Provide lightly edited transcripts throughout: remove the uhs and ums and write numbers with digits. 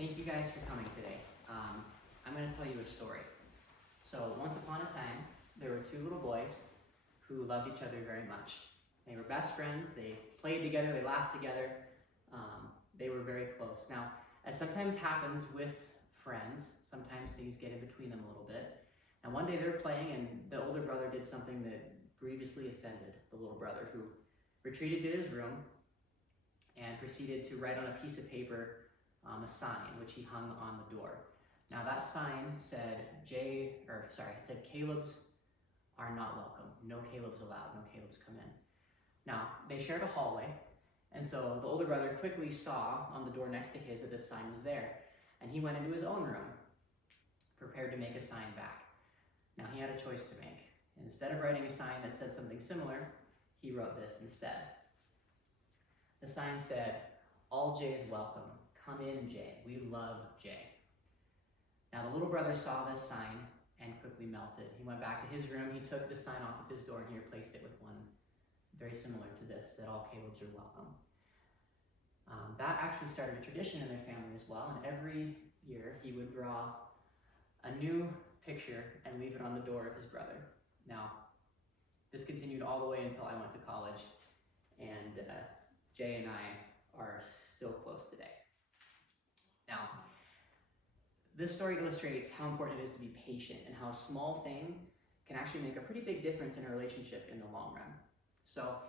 Thank you guys for coming today. I'm going to tell you a story. So once upon a time, there were two little boys who loved each other very much. They were best friends, they played together, they laughed together, they were very close. Now, as sometimes happens with friends, sometimes things get in between them a little bit. And one day they were playing and the older brother did something that grievously offended the little brother, who retreated to his room and proceeded to write on a piece of paper a sign which he hung on the door. Now that sign said it said Caleb's are not welcome. No Caleb's allowed, no Caleb's come in. Now, they shared a hallway, and so the older brother quickly saw on the door next to his that this sign was there, and he went into his own room, prepared to make a sign back. Now, he had a choice to make. And instead of writing a sign that said something similar, he wrote this instead. The sign said, "All Jays welcome. Come in, Jay. We love Jay." Now, the little brother saw this sign and quickly melted. He went back to his room, he took the sign off of his door, and he replaced it with one very similar to this, that all Caleb's are welcome. That actually started a tradition in their family as well, and every year he would draw a new picture and leave it on the door of his brother. Now, this continued all the way until I went to college, and Jay and I are still close today. Now, this story illustrates how important it is to be patient and how a small thing can actually make a pretty big difference in a relationship in the long run. So,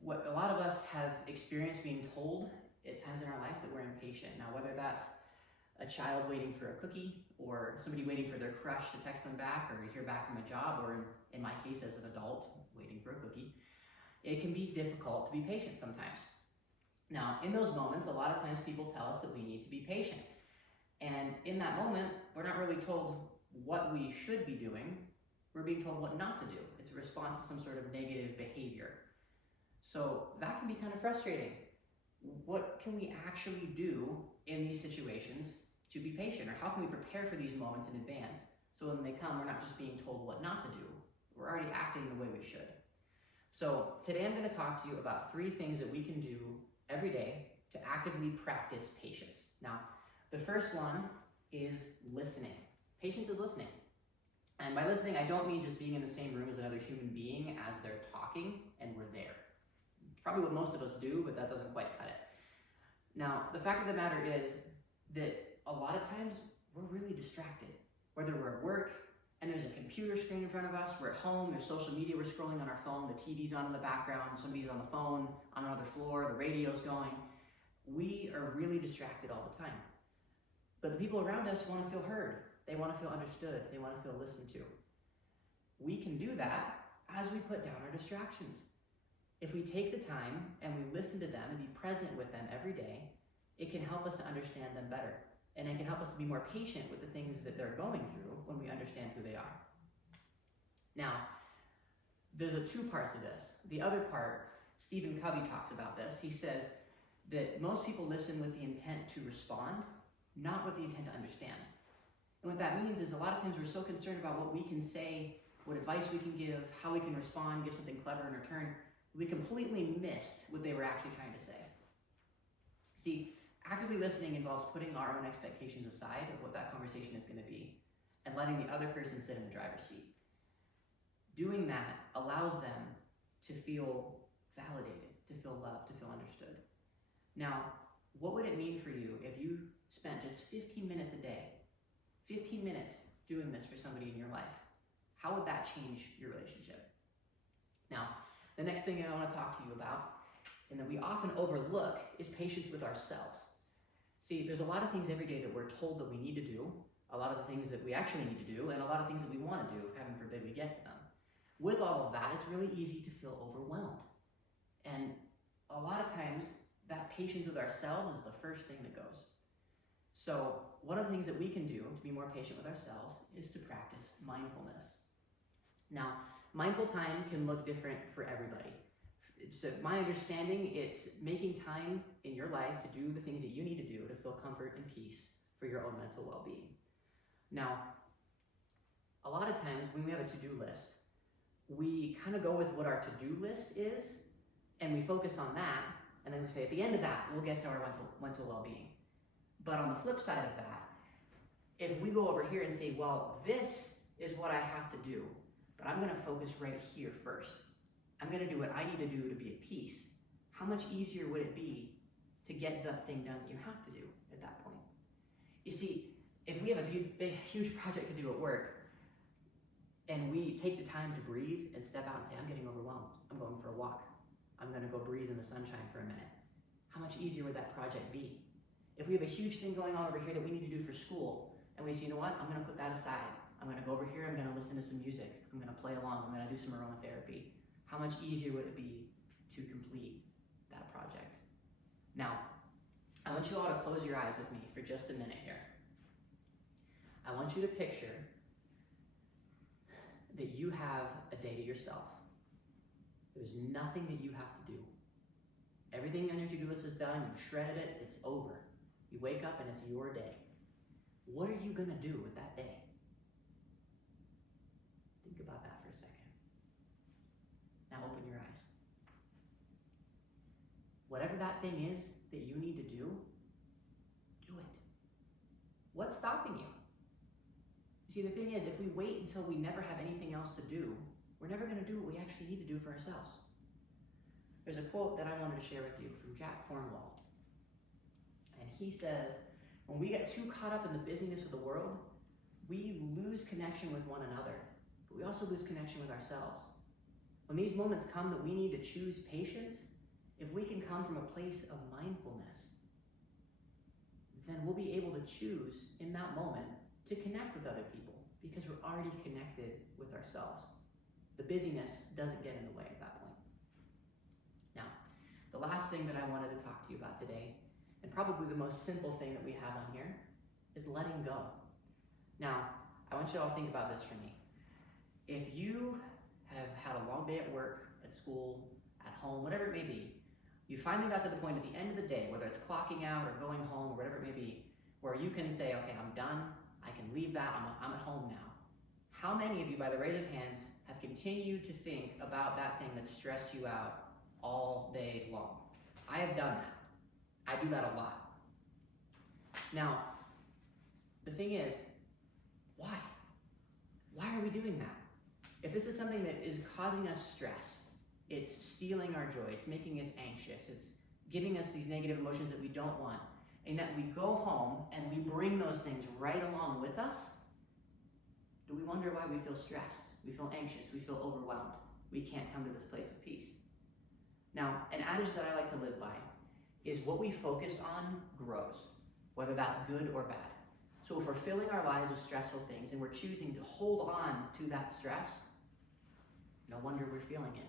what a lot of us have experienced being told at times in our life that we're impatient. Now, whether that's a child waiting for a cookie, or somebody waiting for their crush to text them back, or to hear back from a job, or in my case as an adult waiting for a cookie, it can be difficult to be patient sometimes. Now, in those moments, a lot of times people tell us that we need to be patient. And in that moment, we're not really told what we should be doing, we're being told what not to do. It's a response to some sort of negative behavior. So that can be kind of frustrating. What can we actually do in these situations to be patient? Or how can we prepare for these moments in advance so when they come, we're not just being told what not to do, we're already acting the way we should. So today I'm going to talk to you about 3 things that we can do every day to actively practice patience. Now, the first one is listening. Patience is listening. And by listening, I don't mean just being in the same room as another human being as they're talking and we're there. It's probably what most of us do, but that doesn't quite cut it. Now, the fact of the matter is that a lot of times we're really distracted. Whether we're at work and there's a computer screen in front of us, we're at home, there's social media, we're scrolling on our phone, the TV's on in the background, somebody's on the phone, on another floor, the radio's going. We are really distracted all the time. But the people around us want to feel heard. They want to feel understood. They want to feel listened to. We can do that as we put down our distractions. If we take the time and we listen to them and be present with them every day, it can help us to understand them better. And it can help us to be more patient with the things that they're going through when we understand who they are. Now, there's 2 parts of this. The other part, Stephen Covey talks about this. He says that most people listen with the intent to respond, not with the intent to understand. And what that means is a lot of times we're so concerned about what we can say, what advice we can give, how we can respond, give something clever in return, we completely missed what they were actually trying to say. See, actively listening involves putting our own expectations aside of what that conversation is going to be and letting the other person sit in the driver's seat. Doing that allows them to feel validated, to feel loved, to feel understood. Now, what would it mean for you if you spent just 15 minutes a day, 15 minutes doing this for somebody in your life? How would that change your relationship? Now, the next thing I want to talk to you about, and that we often overlook, is patience with ourselves. See, there's a lot of things every day that we're told that we need to do, a lot of the things that we actually need to do, and a lot of things that we want to do, heaven forbid we get to them. With all of that, it's really easy to feel overwhelmed. And a lot of times, that patience with ourselves is the first thing that goes. So, one of the things that we can do to be more patient with ourselves is to practice mindfulness. Now, mindful time can look different for everybody. So my understanding, it's making time in your life to do the things that you need to do to feel comfort and peace for your own mental well-being. Now, a lot of times when we have a to-do list, we kind of go with what our to-do list is, and we focus on that, and then we say, at the end of that, we'll get to our mental well-being. But on the flip side of that, if we go over here and say, well, this is what I have to do, but I'm going to focus right here first. I'm going to do what I need to do to be at peace. How much easier would it be to get the thing done that you have to do at that point? You see, if we have a huge project to do at work, and we take the time to breathe and step out and say, I'm getting overwhelmed. I'm going for a walk. I'm going to go breathe in the sunshine for a minute. How much easier would that project be? If we have a huge thing going on over here that we need to do for school, and we say, you know what, I'm going to put that aside. I'm going to go over here, I'm going to listen to some music. I'm going to play along, I'm going to do some aromatherapy. How much easier would it be to complete that project? Now, I want you all to close your eyes with me for just a minute here. I want you to picture that you have a day to yourself. There's nothing that you have to do. Everything on your to-do list is done, you've shredded it, it's over. You wake up and it's your day. What are you going to do with that day? Think about that for a second. Now open your eyes. Whatever that thing is that you need to do it. What's stopping you? You see, the thing is, if we wait until we never have anything else to do, we're never going to do what we actually need to do for ourselves. There's a quote that I wanted to share with you from Jack Cornwall. And he says, when we get too caught up in the busyness of the world, we lose connection with one another, but we also lose connection with ourselves. When these moments come that we need to choose patience, if we can come from a place of mindfulness, then we'll be able to choose in that moment to connect with other people because we're already connected with ourselves. The busyness doesn't get in the way at that point. Now, the last thing that I wanted to talk to you about today, and probably the most simple thing that we have on here, is letting go. Now, I want you all to think about this for me. If you have had a long day at work, at school, at home, whatever it may be, you finally got to the point at the end of the day, whether it's clocking out or going home or whatever it may be, where you can say, okay, I'm done, I can leave that, I'm at home now. How many of you, by the raise of hands, have continued to think about that thing that stressed you out all day long? I have done that. I do that a lot. Now, the thing is, why? Why are we doing that? If this is something that is causing us stress, it's stealing our joy, it's making us anxious, it's giving us these negative emotions that we don't want, and that we go home and we bring those things right along with us, do we wonder why we feel stressed, we feel anxious, we feel overwhelmed, we can't come to this place of peace? Now, an adage that I like to live by is what we focus on grows, whether that's good or bad. So if we're filling our lives with stressful things and we're choosing to hold on to that stress, no wonder we're feeling it.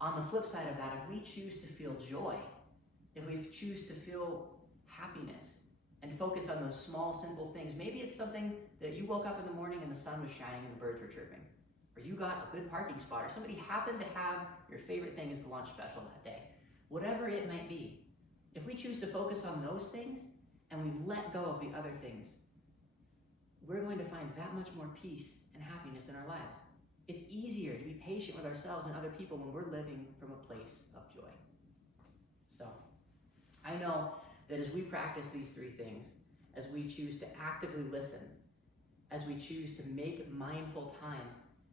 On the flip side of that, if we choose to feel joy, if we choose to feel happiness and focus on those small, simple things, maybe it's something that you woke up in the morning and the sun was shining and the birds were chirping, or you got a good parking spot, or somebody happened to have your favorite thing as the lunch special that day. Whatever it might be, if we choose to focus on those things and we let go of the other things, we're going to find that much more peace and happiness in our lives. It's easier to be patient with ourselves and other people when we're living from a place of joy. So, I know that as we practice these three things, as we choose to actively listen, as we choose to make mindful time,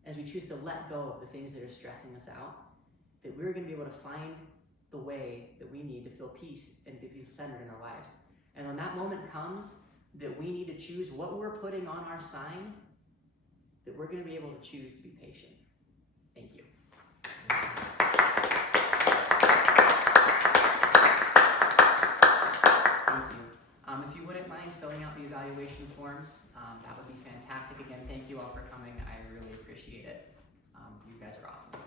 as we choose to let go of the things that are stressing us out, that we're going to be able to find the way that we need to feel peace and to be centered in our lives. And when that moment comes that we need to choose what we're putting on our sign, that we're going to be able to choose to be patient. Thank you. Thank you. If you wouldn't mind filling out the evaluation forms, that would be fantastic. Again, thank you all for coming. I really appreciate it. You guys are awesome.